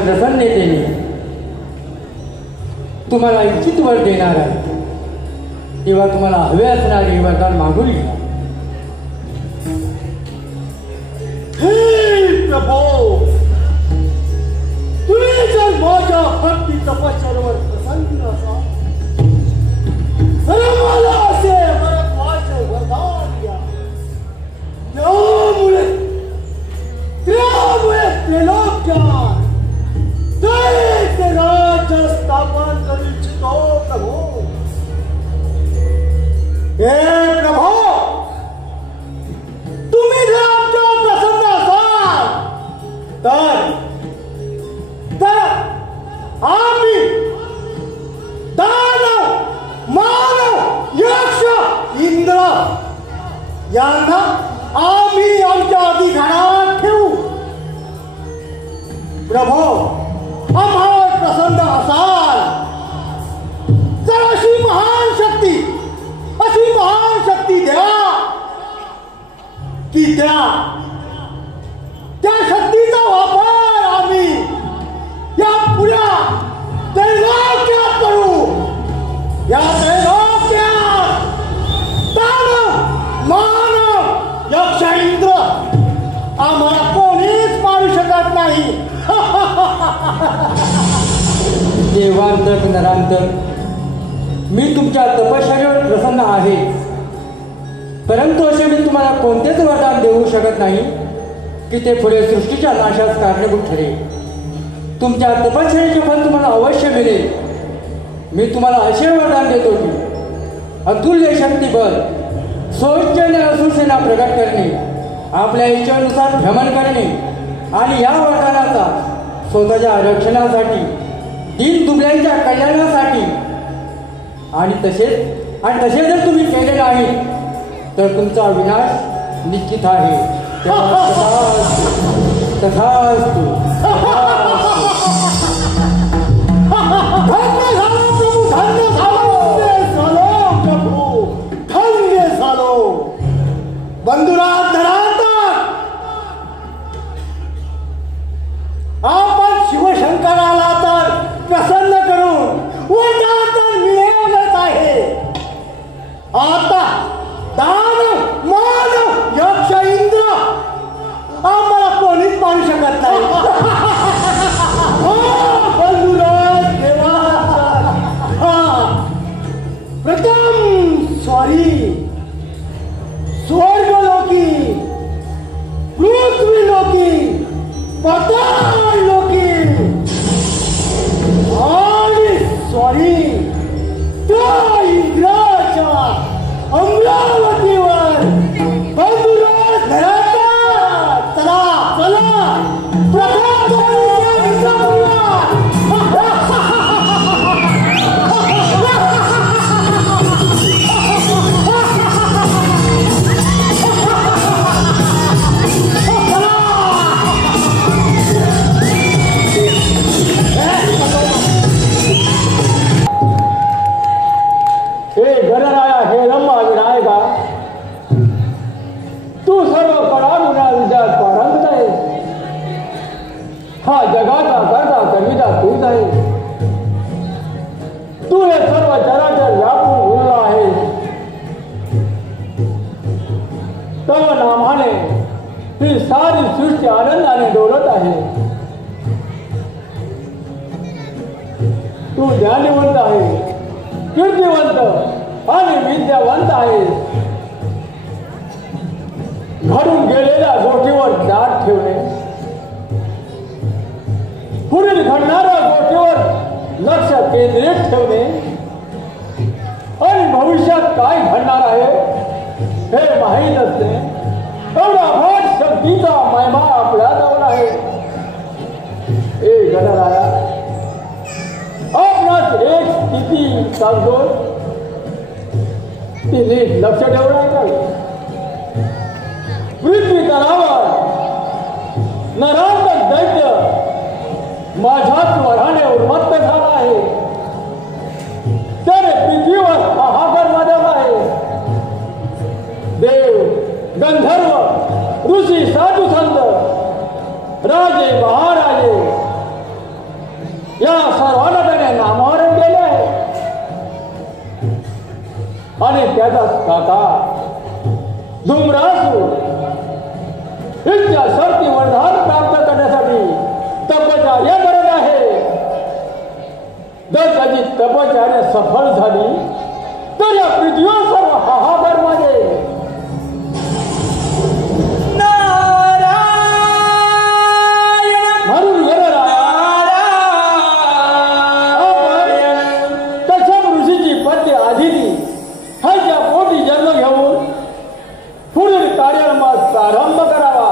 प्रसन्नतेने तुम्हाला इच्छित वर देणार आहे, तेव्हा तुम्हाला हवे असणारे वरदान मागून घ्या. हे प्रभो, तुम्ही जर माझ्या भक्ती तपश्चर्यावर प्रसन्न असाल तर मला असे महत्वाचे वरदान द्या. त्यामुळे त्रिलोक्यात दैत्य राज्य स्थापन करू इच्छितो प्रभो. हे प्रभो, तुम्ही जर आमच्यावर प्रसन्न असाल तर आम्ही दानव, मानव, यक्ष, इंद्र यांना आम्ही आमच्या अधिकारात ठेवू. प्रभो, आम्हाला प्रसन्न असाल तर अशी महान शक्ती द्या की त्या शक्तीचा वापर आम्ही या पुऱ्या त्रैलोक्यात करू. या त्रैलोक्यात दानव, मानव, यक्ष, इंद्र आम्हाला कोणीच मारू शकत नाही. देवांतर नरांतर मी तुमच्या तपश्चर्येवर प्रसन्न आहे, परंतु असे मी तुम्हाला कोणतेच वरदान देऊ शकत नाही की ते पुढे सृष्टीच्या नाशास कारणीभूत ठरेल. तुमच्या तपश्चर्येचे फल तुम्हाला अवश्य मिळेल. मी तुम्हाला असे वरदान देतो की अतुल्य शक्तिबल, सौजन्य असुसेना प्रकट करणे, आपल्या इच्छेनुसार भ्रमण करणे आणि या वरदानाचा स्वतःच्या रक्षणासाठी, दीन दुबळ्यांच्या कल्याणासाठी आणि तसे जर तुम्ही केले नाही तर तुमचा विनाश निश्चित आहे. तथास्तु. धन्य झालो बंधुराज. आपण शिवशंकराला तर प्रसन्न करून वरदान मिळवलंच आहे. आता दानव, मानव, यक्ष, इंद्र आम्हाला कोणीच मारू शकत नाही. बंधुराज देवा, प्रथम स्वर्गलोकी, पृथ्वीलोकी, पाताळलोकी आणि त्या इंद्राच्या अमरावतीवर बंधुराज घरात चला हा जगाचा करता कविता तूच आहे. तू हे सर्व चराचर व्यापून उरला आहे. तव नामाने ही सारी सृष्टी आनंदाने डोलत आहे. तू ज्ञानीवंत आहे, कीर्तिवंत आणि विद्यावंत आहे. घडून गेलेल्या गोष्टीवर दाद ठेवणे घडणाऱ्या गोष्टीवर लक्ष केंद्रित ठेवणे आणि भविष्यात काय घडणार आहे हे माहीत असते एवढा अफाट शक्तीचा महिमा आपल्याजवळ आहे. हे गणराया, आपणास एक स्थिती सांगतो, ती नीट लक्ष ठेवणार का? पृथ्वी तलावर नरांतक दैत्य माझ्याच वराने उन्मत्त झाला आहे. त्याने पृथ्वीवर हाहाकार माजवला आहे. देव, गंधर्व, ऋषी, साधू संत, राजे, महाराजे या सर्वांना त्याने नामोहरण केले आहे. आणि त्याचा काका धूम्रासुर इच्छा शक्ती वरदान प्राप्त करण्यासाठी तपश्चर्या करत आहे. जर त्याची तपश्चर्या सफल झाली तर या पृथ्वीवर सर्व हाहाकार माजेल. म्हणून कश्यप ऋषीची पत्नी आदिती ह्याच्या पोटी जन्म घेऊन पुढील कार्याला प्रारंभ करावा.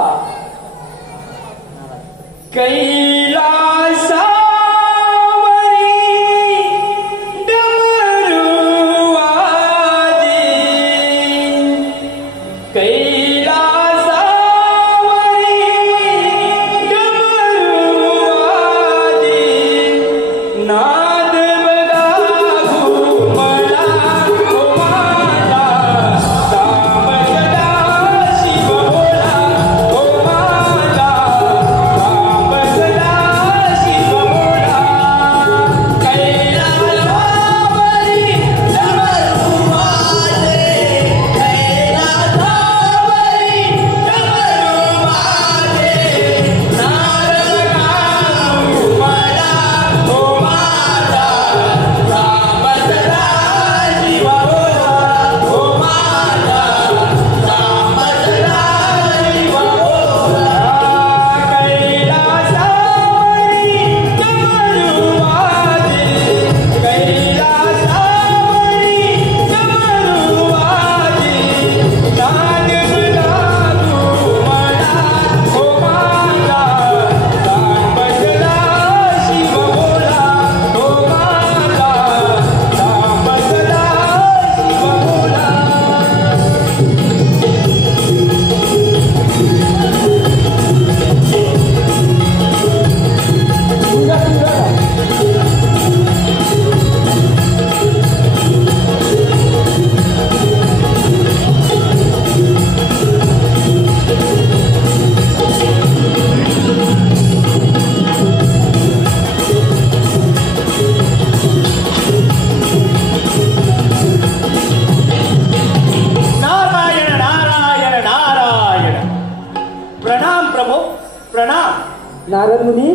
नारद मुनी,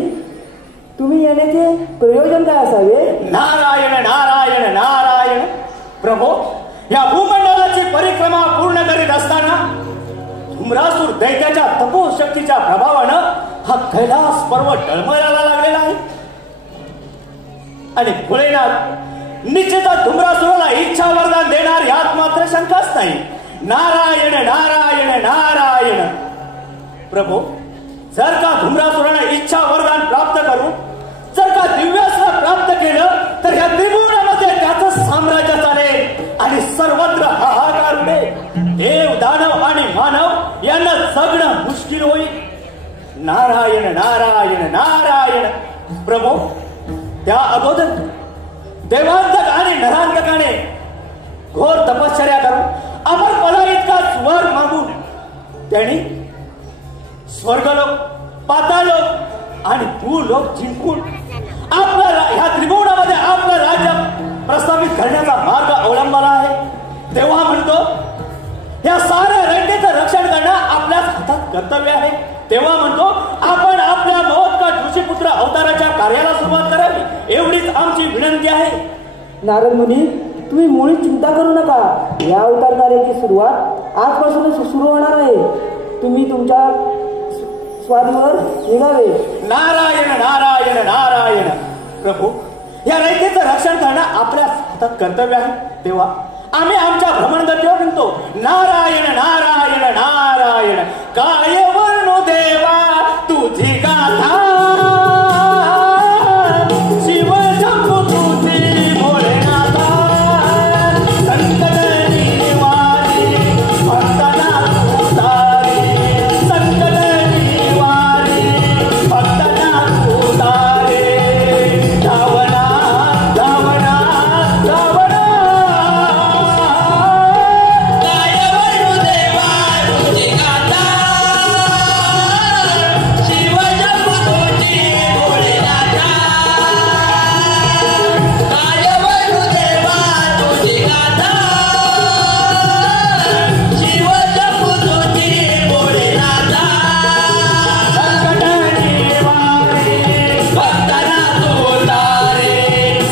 तुम्ही येण्याचे प्रयोजन काय असावे? नारायण नारायण नारायण. प्रभो, या भूमंडलाची परिक्रमा पूर्ण करीत असताना धूम्रासुर दैत्याच्या तपोशक्तीच्या प्रभावानं हा कैलास पर्वत डळमळायला लागलेला आहे. आणि भोलेनाथ निश्चितच धूम्रासुराला इच्छा वरदान देणार यात मात्र शंकाच नाही. नारायण नारायण नारायण. प्रभो, जर का धूम्रासुराने इच्छा वरदान प्राप्त करून जर का दिव्यास्त्र प्राप्त केलं तर या त्रिभुवनामध्ये त्याचं साम्राज्य चालेल आणि सर्वत्र हाहाकार उडेल. देव, दानव आणि मानव यांना जगणं मुश्किल होईल. नारायण नारायण नारायण. प्रभो, त्या अगोदर देवांतक आणि नरांतकाने घोर तपश्चर्या करून अमर पदा इतका स्वर मागून त्यांनी स्वर्गलोक, पाताळलोक आणि भूलोक जिंकून आपला ह्या त्रिभुवनामध्ये आपलं राज्य प्रस्थापित करण्याचा मार्ग अवलंबला आहे. तेव्हा म्हणतो या साऱ्या रंगेचं रक्षण करणं आपल्याच हातात कर्तव्य आहे. तेव्हा म्हणतो आपण आपल्या महोत्कट ऋषीपुत्र अवताराच्या कार्याला सुरुवात करावी, एवढीच आमची विनंती आहे. नारद मुनी, तुम्ही मुळीच चिंता करू नका. या अवतार कार्याची सुरुवात आजपासूनच सुरू होणार आहे. तुम्ही तुमच्या स्वारीवर निघावे. नारायण नारायण नारायण. प्रभू, या रयतेचं रक्षण करणं आपल्या हातात कर्तव्य आहे. तेव्हा आम्ही आमच्या भ्रमणगतीवर निघतो. नारायण नारायण नारायण. काय वर्णू देवा तुझी गाथा, शिव जपू तुझी भोलेनाथा. संकट निवारी भक्तना उतारी, संकट निवारी भक्तना उतारे. धावना धावना धावना. काय वर्णू देवा तुझी गाथा, शिव जपू तुझी भोलेनाथा. काय वर्णू देवा तुझी गाथा, शिव जपू तुझी भोलेनाथा. संकट निवारी भक्तांना तू तारे,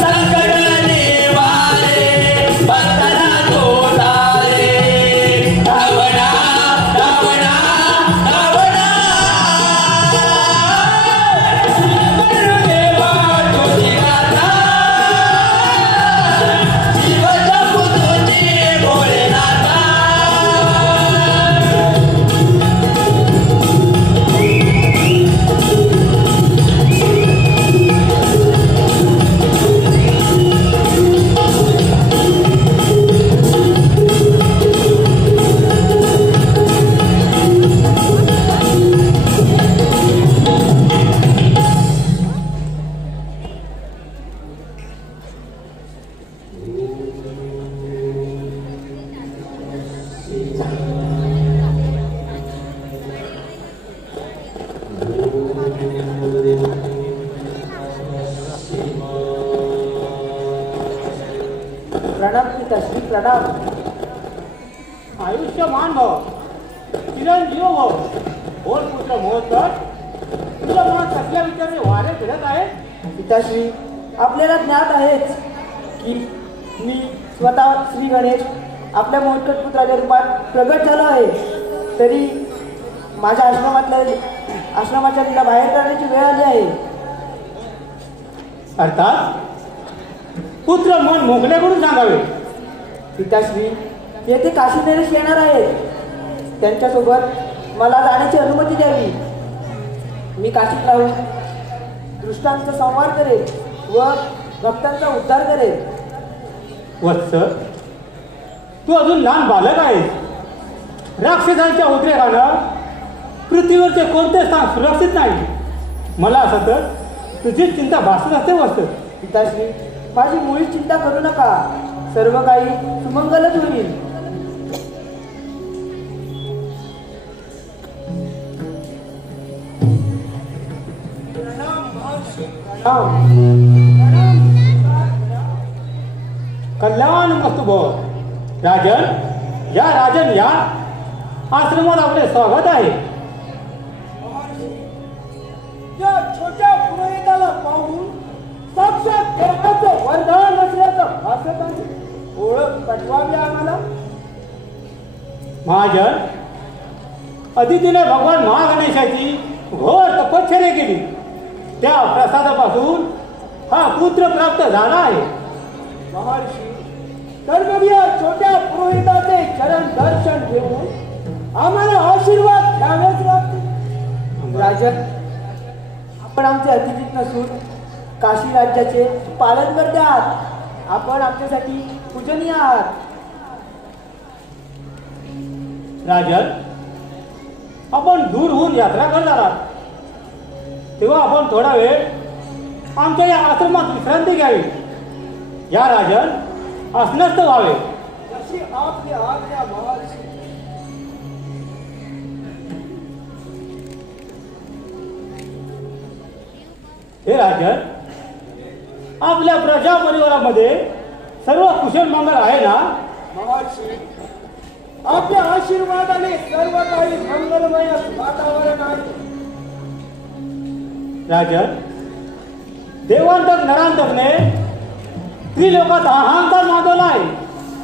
संकट निवारे भक्तांना तू तारे. धावना धावना धावना. वर्णू देवा तुझी गाथा, शिव जपू तुझी भोलेनाथा. प्रणाम पिताश्री, प्रणाम. आयुष्यमान भव, चिरंजीव भव. बोल पुत्र महोत्सव, तुझ्या मनात कसल्या विचाराचे वारे फिरत आहे? पिताश्री, आपल्याला ज्ञात आहेच की मी स्वतः श्री गणेश आपल्या मोठकट पुत्राच्या रूपात प्रगट झालो आहे. तरी माझ्या आश्रमाच्या तिला बाहेर काढण्याची वेळ आली आहे. अर्थात पुत्र मन मोकळ्याकडून सांगावे. पिताश्री, येथे काशी नरेश येणार आहेत. त्यांच्यासोबत मला जाण्याची अनुमती द्यावी. मी काशीत राहून दृष्टांचा संवाद करेन व भक्तांचा उद्धार करेन. वत्स, तू अजून लहान बालक आहेस. राक्षसांच्या उद्रेकानं पृथ्वीवरचे कोणते स्थान सुरक्षित नाही. मला असं तर तुझी चिंता भासत असते वत्स. पिताश्री, माझी मुळीच चिंता करू नका. सर्व काही सुमंगलच होईल. कल्याण मस्तु भव. राजन, या आश्रमात आपले स्वागत आहे. या छोट्या पुरोहिताला पाहून साक्षात देवाचं वरदान असल्याचं भासत आहे. ओळख पटवावी आम्हाला. महाजन, अदितीने भगवान महागणेशाची घोर तपश्चर्या केली. त्या प्रसादापासून हा पुत्र प्राप्त झाला आहे. महर्षी, तर मग या छोट्या पुरोहिताचे चरण दर्शन घेऊन आम्हाला आशीर्वाद घ्यावेच लागते. राजन, आपण आमचे अतिथीत नसून काशी राज्याचे पालन करते आहात. आपण आमच्यासाठी पूजनीय आहात. राजन, आपण दूरहून यात्रा करणार आहात. तेव्हा आपण थोडा वेळ आमच्या या आश्रमात विश्रांती घ्यावी. या राजन, अस्वस्थ व्हावे. जशी आपली आज्ञा महर्षी. हे राजन, आपल्या प्रजा परिवारामध्ये सर्व कुशल मंगल आहे ना? महर्षी, आपल्या आशीर्वादाने सर्व काही मंगलमय वातावरण आहे. राजन, देवांतक नरांतकने त्रिलोकात अहंकार माजवला आहे.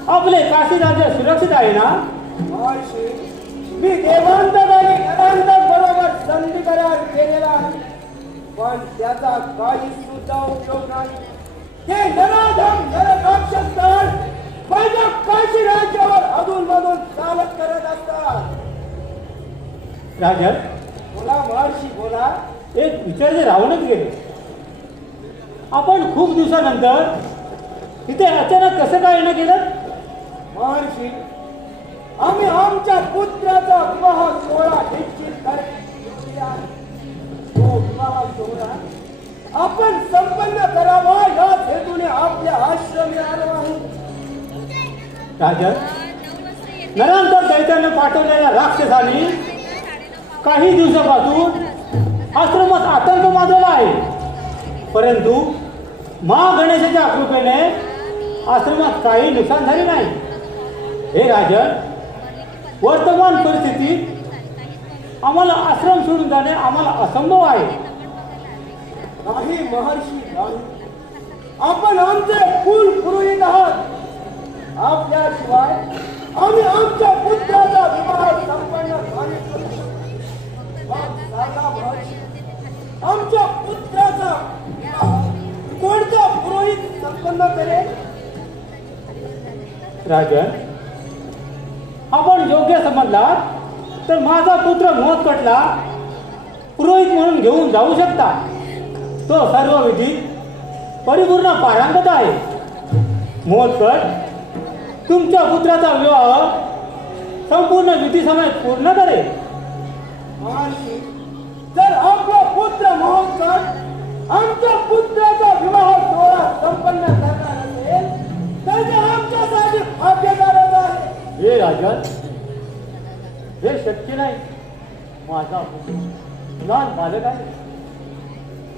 आपले काशी राज्य सुरक्षित आहे ना? महर्षी, मी देवांतक आणि नरांतक बरोबर संधी करार केलेला आहे, पण त्याचा काही सुद्धा उपयोग नाही. हे नराधम नरकाक्षस्थळ माझ्या काशी राज्यावर अधूनमधून चालत करत असतात. राजन, बोला महर्षी बोला. एक विचार राहूनच गेले. आपण खूप दिवसानंतर इथे अचानक कसं काय येणं केलं? महर्षी, आम्ही आमच्या पुत्राचा विवाह सोहळा निश्चित केला आहे. तो विवाह सोहळा आपण संपन्न करावा या हेतूने आपल्या आश्रमी आलो आहे. राजन, नरांतर दैत्याने पाठवलेल्या राक्षसांनी काही दिवसापासून आश्रमात आतंक माजवला आहे, परंतु महागणेशाच्या कृपेने आश्रमात काही नुकसान झाले नाही. हे राजन, वर्तमान परिस्थितीत आम्हाला आश्रम सोडून जाणे आम्हाला असंभव आहे. नाही महर्षी नाही, आपण आमचे कुल पुरोहित आहात. आपल्याशिवाय आम्ही आमच्या पुत्राचा विवाह संपन्न झाले करू शकतो. सांगा महर्षी, आमच्या पुत्राचा विवाह कोणता पुरोहित संपन्न करेल? राजन, आपण योग्य समजलात तर माझा पुत्र मोहत्कटला पुरोहित म्हणून घेऊन जाऊ शकता. तो सर्व विधी परिपूर्ण पारंगत आहे. मोहत्कट तुमच्या पुत्राचा विवाह संपूर्ण विधी समेत पूर्ण करेल. महर्षी, जर आपला पुत्र मोहत्कट आमच्या पुत्राचा विवाह सोहळा संपन्न करणार असेल तर ते आमच्यासाठी भाग्यकारक आहे. हे राजन, हे शक्य नाही. माझा पुत्र लहान बालक आहे.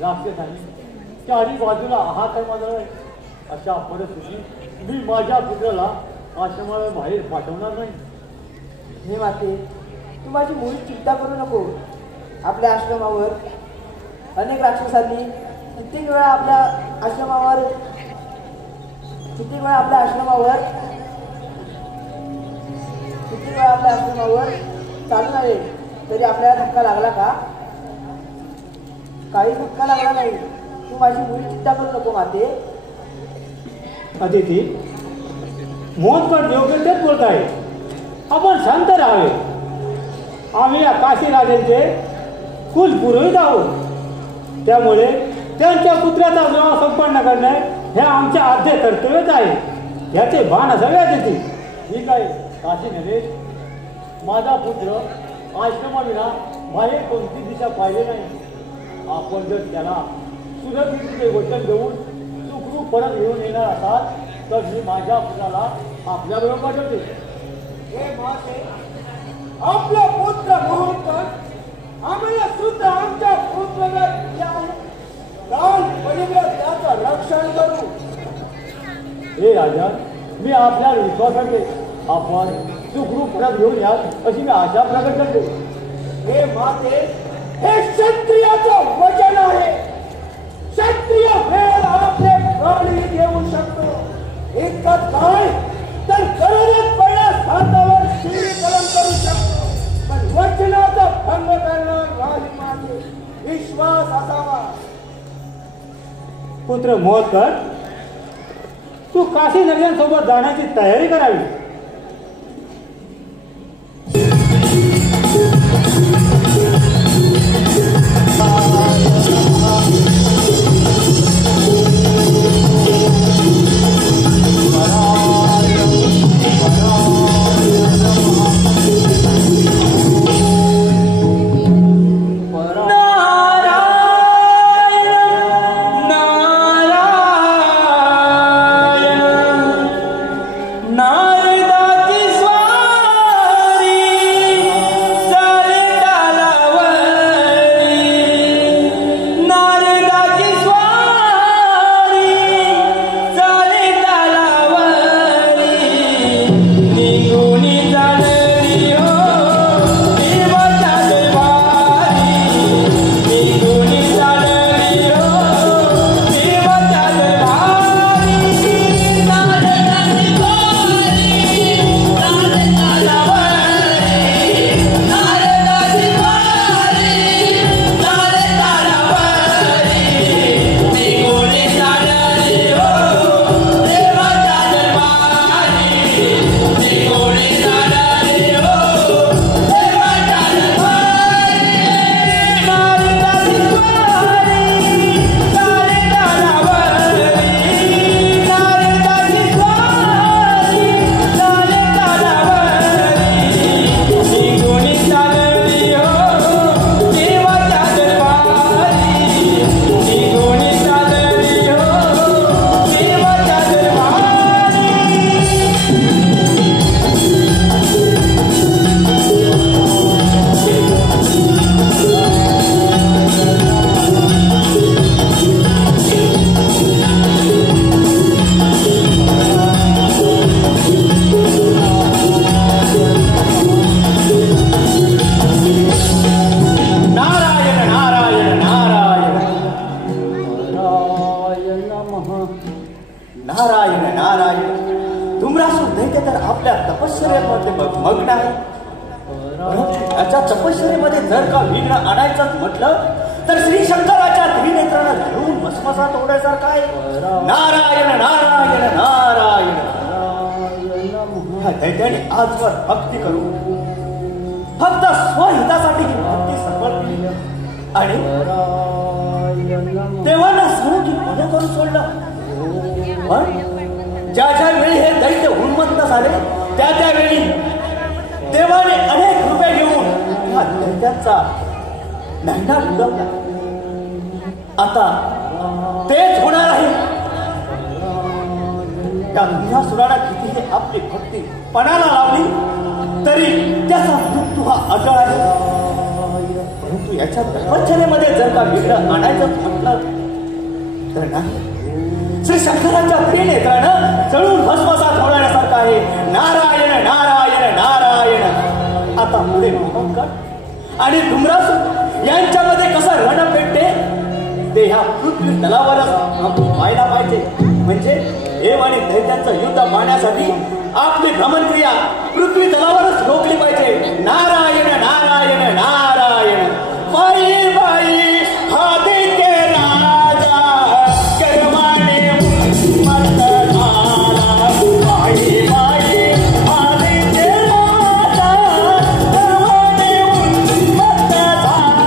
राक्षसांनी चारी बाजूला हात मारलाय. अशा परिस्थितीत मी माझ्या पुत्राला आश्रमाला बाहेर पाठवणार नाही. हे माते, तू माझी मुळी चिंता करू नको. आपल्या आश्रमावर अनेक राक्षसांनी कित्येक वेळा आपल्या आश्रमावर चालून आले, तरी आपल्याला धक्का लागला का? काही धक्का लागला नाही. तू माझी मुळी चिंता करू नको माते. अदिती, मोहत्कट योग्य तेच बोलत आहे. आपण शांत राहावे. आम्ही या काशी राजांचे कुल पुरोहित आहोत, त्यामुळे त्यांच्या पुत्राचा विवाह संपन्न करणे हे आमचे आद्य कर्तव्यच आहे. याचे भान सगळ्यात येते. ठीक आहे काशी नव्हे, माझा पुत्र आश्रमाविना बाहेर कोणती दिशा पाहिजे नाही. आपण जर त्याला सुरक्षिततेचे वचन देऊन सुखरूप परत घेऊन येणार असाल तर मी माझ्या पुत्राला आपल्याबरोबर पाठवते. हे माते, आपला पुत्र मोहत्कट आम्हाला सुद्धा आमच्या पुत्राला दिला आहे. प्राण पलीकडे त्याचं रक्षण करू. हे राजा, मी आपल्यावर विश्वास करते. आपण सुखरूप परत घेऊन याल अशी मी आशा प्रकट करते. हे माते, हे क्षत्रियाचं वचन आहे. क्षत्रिय वेळ आपले प्राणी देऊ शकतो. इतकंच काय तर गरजच पडल्यास हातावर शिरीकरण करू शकतो, पण वचनाचा भंग करणार नाही. माते, विश्वास असावा. पुत्र मोहत्कट, तू काशी नगरांसोबत जाण्याची तयारी करावी. नारायण तपश्चर्येमध्ये मग्न आहे. याच्या तपश्चर्येमध्ये जर का विघ्न आणायचं म्हटलं तर श्री शंकराच्या त्रिनेत्रानं घेऊन मसमसात ओढायसारखं आहे. नारायण नारायण नारायण. दैत्याने आजवर भक्ती करू फक्त स्वहितासाठी ही भक्ती समर्पली आणि देवांना सर्व की पुण्य करून सोडलं. पण ज्या ज्या वेळी हे दैत्य उन्मत्त झाले त्या त्यावेळी देवाने अनेक रुपये घेऊन हा दैत्याचा नैना उडवला. आता तेच होणार आहे. त्या दुर्यासुराला कितीही आपली भक्ती पणाला लावली तरी त्याचा मृत्यू हा अटळ आहे. परंतु याच्या तपश्चर्येमध्ये जर का विघ्न आणायचं म्हटलं तर नाही. श्री शंकराच्या त्रिनेत्रानं जळून भस्मसात होण्यासारखं आहे. नारायण नारायण नारायण. आता पुढे महांकार आणि धुम्रासूर यांच्यामध्ये कसं रण पेटते ते ह्या पृथ्वी तलावावरच व्हायला पाहिजे. म्हणजे देव आणि दैत्यांचं युद्ध पाहण्यासाठी आपली भ्रमणक्रिया पृथ्वी तलावावरच रोखली पाहिजे. नारायण नारायण नारायण. बाई बाई हा दैत्य राजा कर्माने उन्मत्त झाला. बाई बाई हा दैत्य राजा कर्माने उन्मत्त झाला.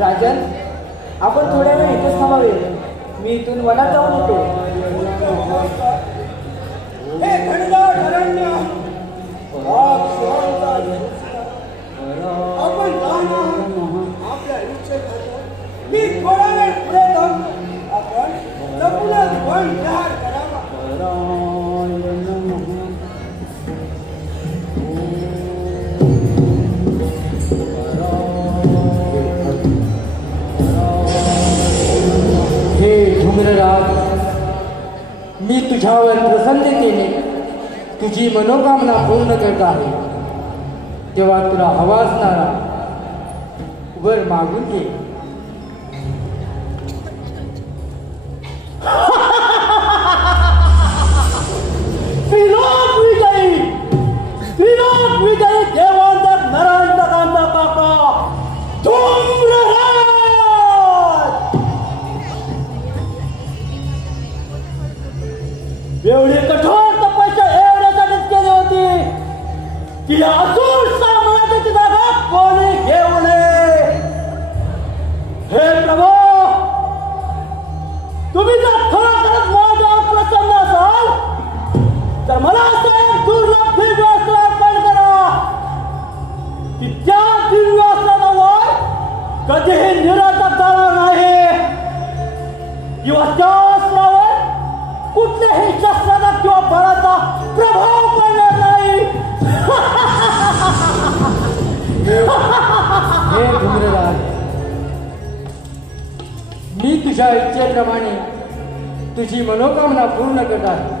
राजन, आपण थोड्या वेळ इथेच थांबावे. मी इथून वनात जाऊन येतो. हे घनदाट अरण्य, आपण लहान आहात. आपल्या इच्छेखातर मी थोडा वेळ पुढे जाऊन आपण जपूनच वन तयार करावा. हे धूम्रराज, मी तुझ्यावर प्रसन्नतेने तुझी मनोकामना पूर्ण करत आहे. तेव्हा तुला हवा असणारा वर मागून घे. त्रिलोक विजयी देवांचा नरांतकांचा काका धूम्रराज. एवढी कठोर तपस्या एवढ्यासाठीच केली होती की या असुर साम्राज्याची जागा कोणी घेऊ नये. हे प्रभू, तुम्ही जर खरोखरच माझ्यावर प्रसन्न असाल तर मला असं एक दुर्लभ दिव्यास्त्र अर्पण करा की त्या दिव्यास्त्राचा वय कधीही निराशा जाणार नाही किंवा त्या अस्त्रावर कुठल्याही शस्त्राचा किंवा बळाचा प्रभाव पडणार नाही. हे धूम्रराज, मी तुझ्या इच्छेप्रमाणे तुझी मनोकामना पूर्ण करत आहे.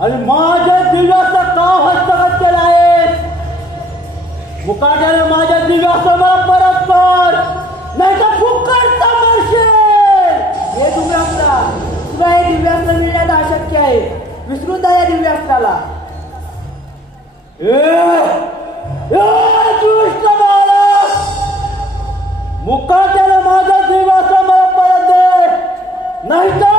आणि माझ्या दिव्याचा का हस्तगत केला आहे? मुकाट्याने माझ्या दिव्याचा मला परत कर, नाही तर फुकटचा मरशील. हे दिव्यास्त्र, तुला हे दिव्यास्त्र मिळण्यात अशक्य आहे. विसरून जा या दिव्यास्त्राला. मुकाट्याने माझा दिव्यास्त्र मला परत दे, नाहीतर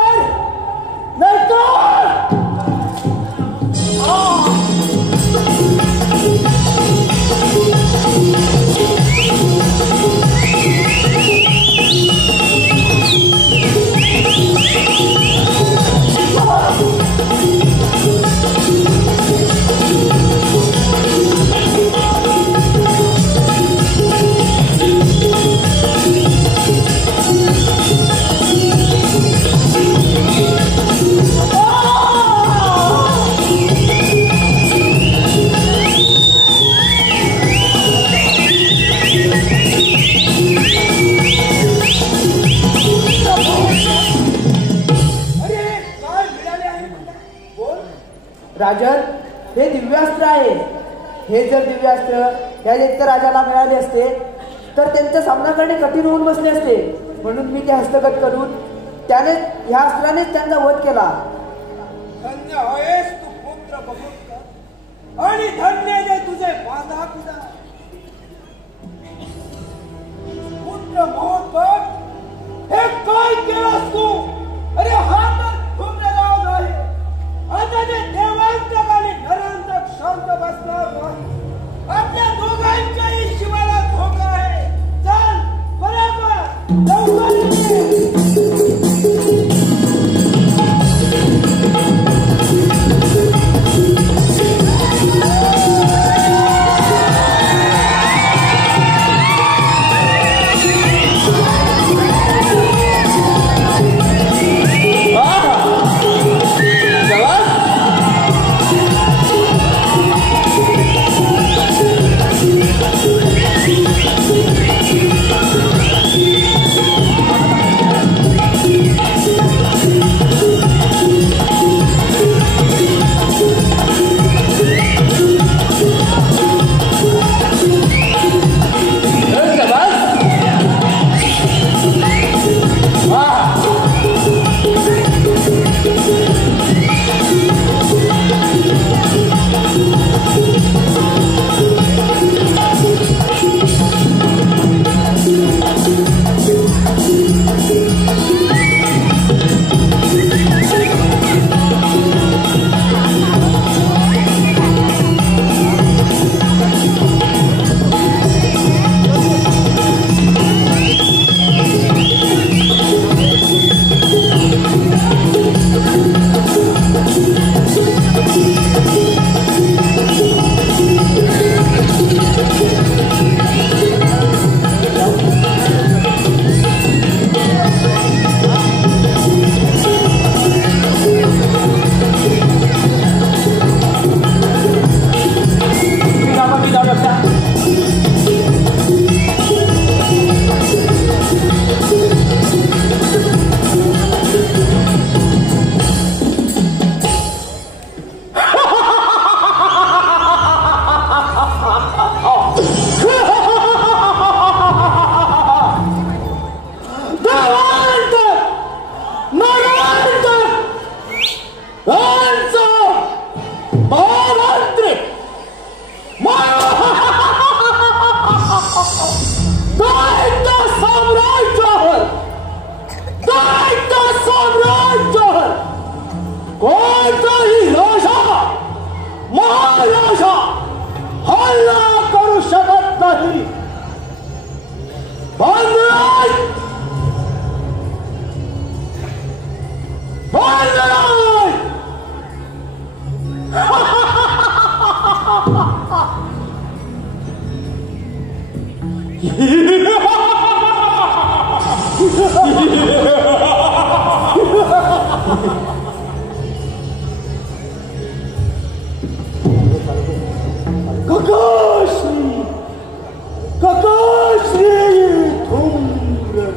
राजन, हे दिव्यास्त्र आहे. हे जर दिव्यास्त्र ह्या दैत्य राजाला मिळाले असते तर त्यांचा सामना करणे कठीण होऊन बसले असते. म्हणून मी ते हस्तगत करून त्याने ह्या अस्त्रानेच त्यांचा वध केला. धन्य होयस तू पुत्र बघून, आणि धन्य दे तुझे माता पिता. पुत्र महोत्सव हे काय केलास तू? अरे हा तर धूम्रराग आहे. आता ते देवांतक आणि नरांतक शांत बसणार नाही. आपल्या दोघांच्याही शिवाला धोका आहे. चल बरोबर लवकर ककाश्री धूम्र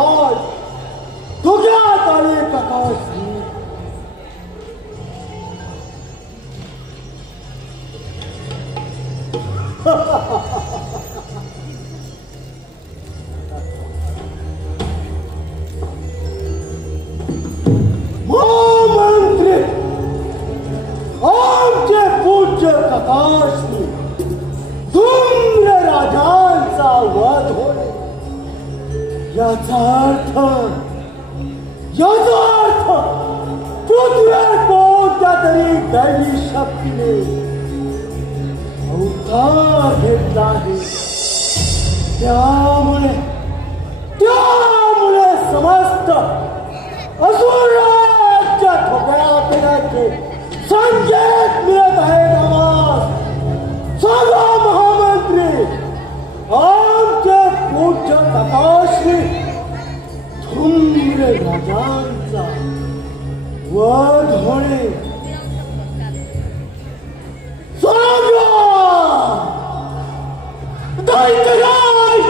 प्रकाश धुक्यात आले प्रकाश महामंत्री आमचे पूज्य प्रकाशनी धूम्र राजांचा वध होणे याचा अर्थ पृथ्वी कोणत्या तरी दैवी शक्तीने अवतार घेतला आहे. त्यामुळे समस्त असुराच्या ठोक्यात येण्याचे संकेत मिळत आहेत. आवाज सांगा महामंत्री, आमचे पूज्य प्रकाशनी धूम्र राजांचा वध होणे सांगा. दैत्यराज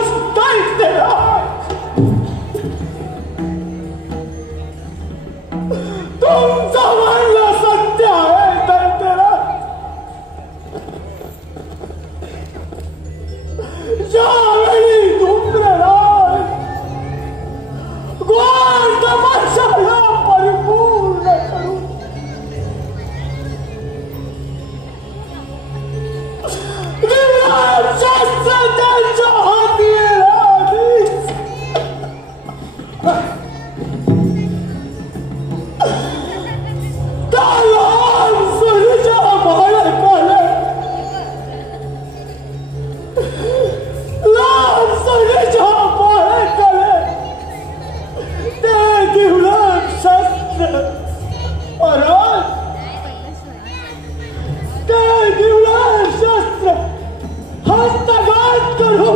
तुमचं म्हणणं सत्य आहे. दैत्यराज ज्यावेळी धूम्रराज गोड तमाशाला परिपूर्ण करू शास्त्र त्यांच्या हाती हस्तगत करू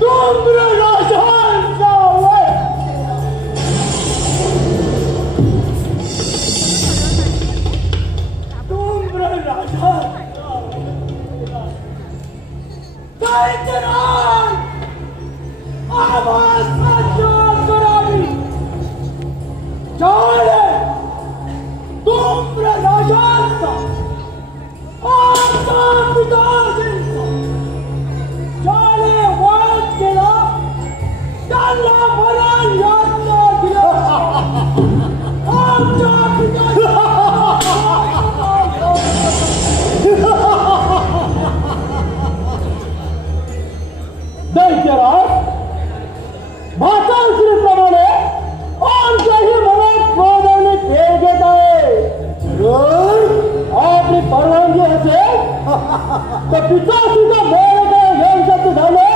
धूम्र राजांचा भाषांश्रीप्रमाणे आमच्याही मनात क्रोधाने खेळ घेत आहे. आपली परवानगी असेल तर पिताशीचा मेळ घेऊन शकतो झाले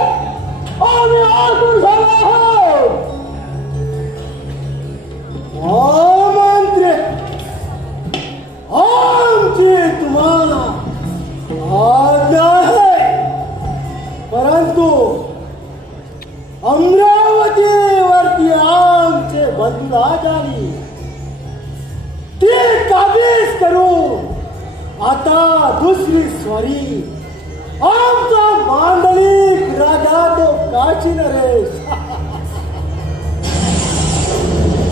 आम्ही आतून झालो आहोत. मंत्री आमची तुम्हाला आज्ञा आहे, परंतु अमरावतीवरती आमचे बंधू राजानी ते काबीज करून आता दुसरी स्वारी आमचा मांडलिक राजा तो काशी नरेश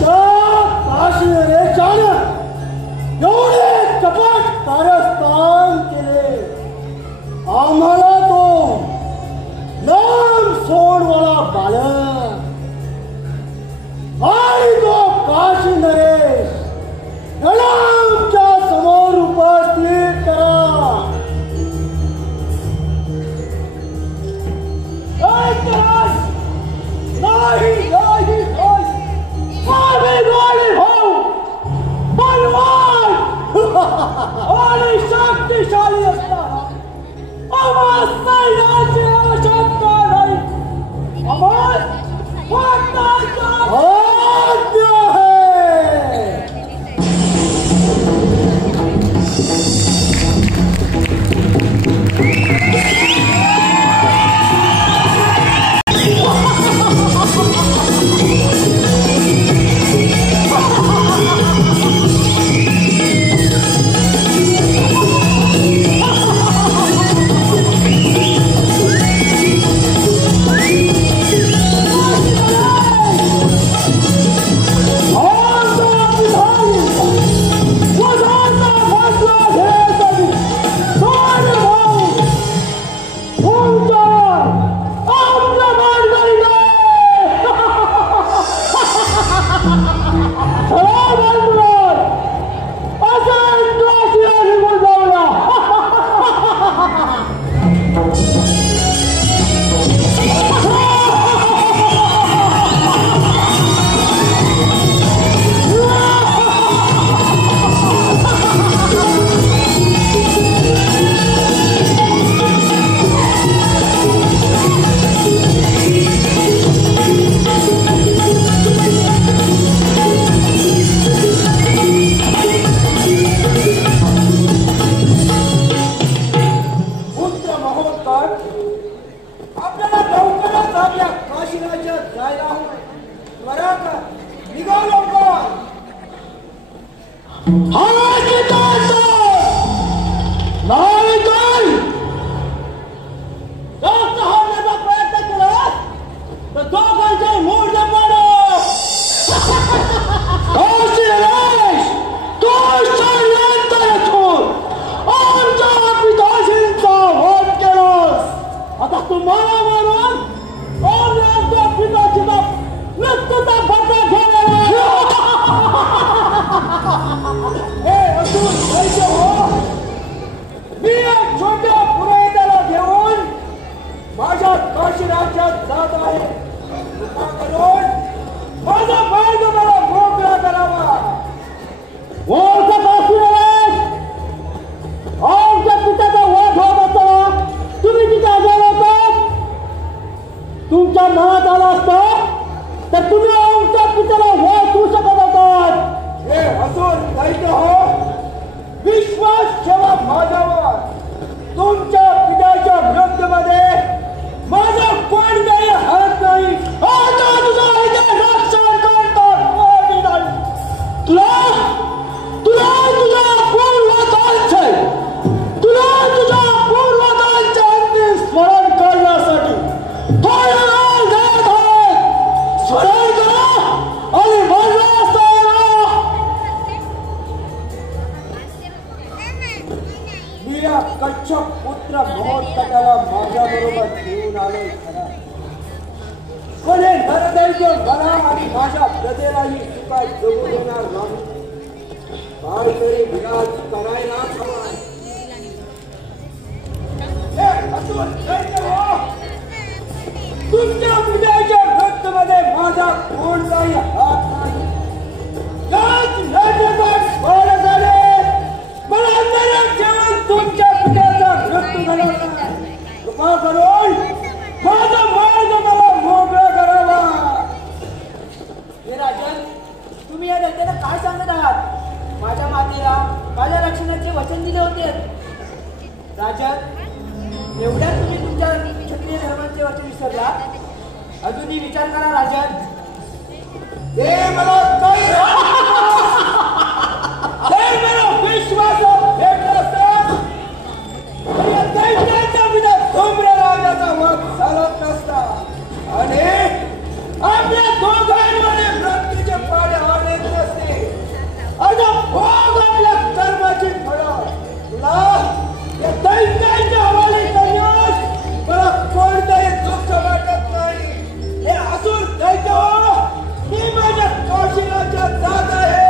काशी नरेशानं एवढे कपट कारस्थान केले. आम्हाला तो नाम सोडवाला बालक आणि तो काशी नरेश याला आमच्या समोर उपस्थित करा. नाही नाही भाऊ बलवान आणि शक्तिशाली असणारा आम्हा सैन्याची आवश्यकता नाही. आम्हाला आज्ञा आहे. पाहत आहे. कृपा करून माझा मार्ग मला मोकळा करावा. ओळखत असू नये. आमच्या पित्याचा वध होत असताना तुम्ही तिथे हजर होतात. तुमच्या मनात आला असतं तर तुम्ही आमच्या पित्याला ओळखू शकत होतात. हे हसून दैत्य हो, विश्वास ठेवा माझ्यावर. तुमच्या पित्याच्या मृत्यूमध्ये माझा कोणताही हात नाही. आता तुझा इथे रक्षण करतो. तुला तुला तुझ्या पूर्वजांचे तुला तुझ्या पूर्वजांचे अगदी स्मरण करण्यासाठी थोडा वेळ देत आहे. स्मरण करा आणि म्हणलं मी या कच्छप पुत्र महोत्सवाला माझ्या बरोबर घेऊन आलोय खरा. पण हे नरदैत्य मला आणि माझ्या प्रजेलाही सुखा जगू देणार नाही. काहीतरी विराज करायलाच हवा. हे हसून दैत्य हो, तुमच्या पित्याच्या रक्तामध्ये माझा कोणताही हात नाही. याच नाटकात बळ झाले. मला नरक जेवण तुमच्या पित्याचा मृत्यू घडवला. कृपा करून माझा मार्ग मला मोकळा करावा. हे राजन, तुम्ही या दैत्याला काय सांगत आहात? माझ्या मातेला माझ्या रक्षणाचे वचन दिले होते. राजन, एवढ्यात तुम्ही तुमच्या क्षत्रिय धर्माचे वचन विसरला. अजूनही विचार करा राजन. ते मला काही हे मला विश्वासात भेटलं असतं तर या दैत्याच्या विरोधात धुम्र राजाचा वध चालत नसता आणि आपल्या दोघांमध्ये मृत्यूचे पाडे आलेच नसते. आता भोग आपल्या कर्माची फळं. तुला या दैत्याच्या हवाली करण्यास मला कोणतंही दुःख वाटत नाही. हे असुर दैत्य हो, मी माझ्या कौशल्याच्या जात आहे.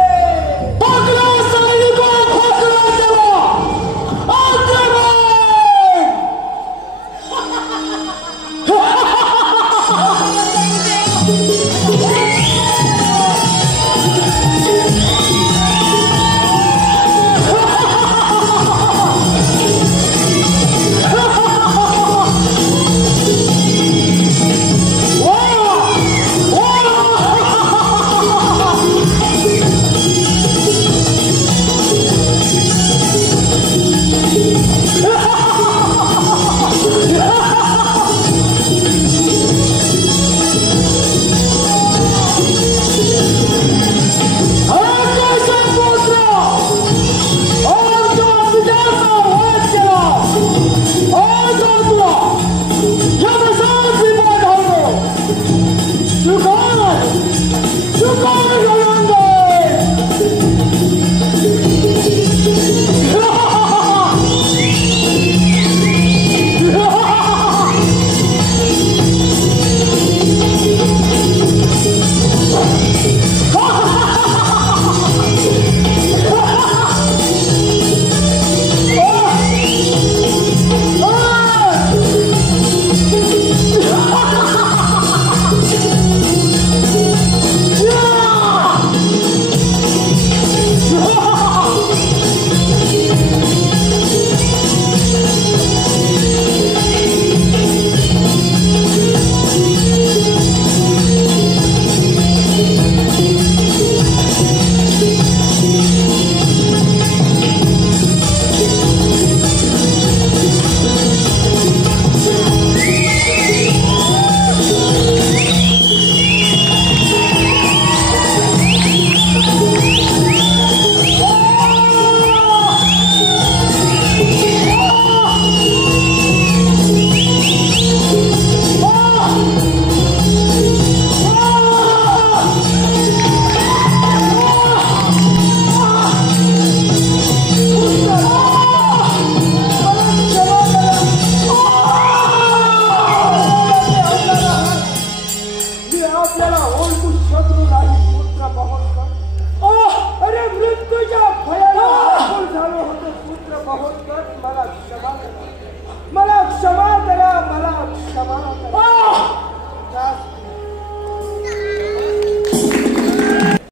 मला क्षमा करा, मला क्षमा करा.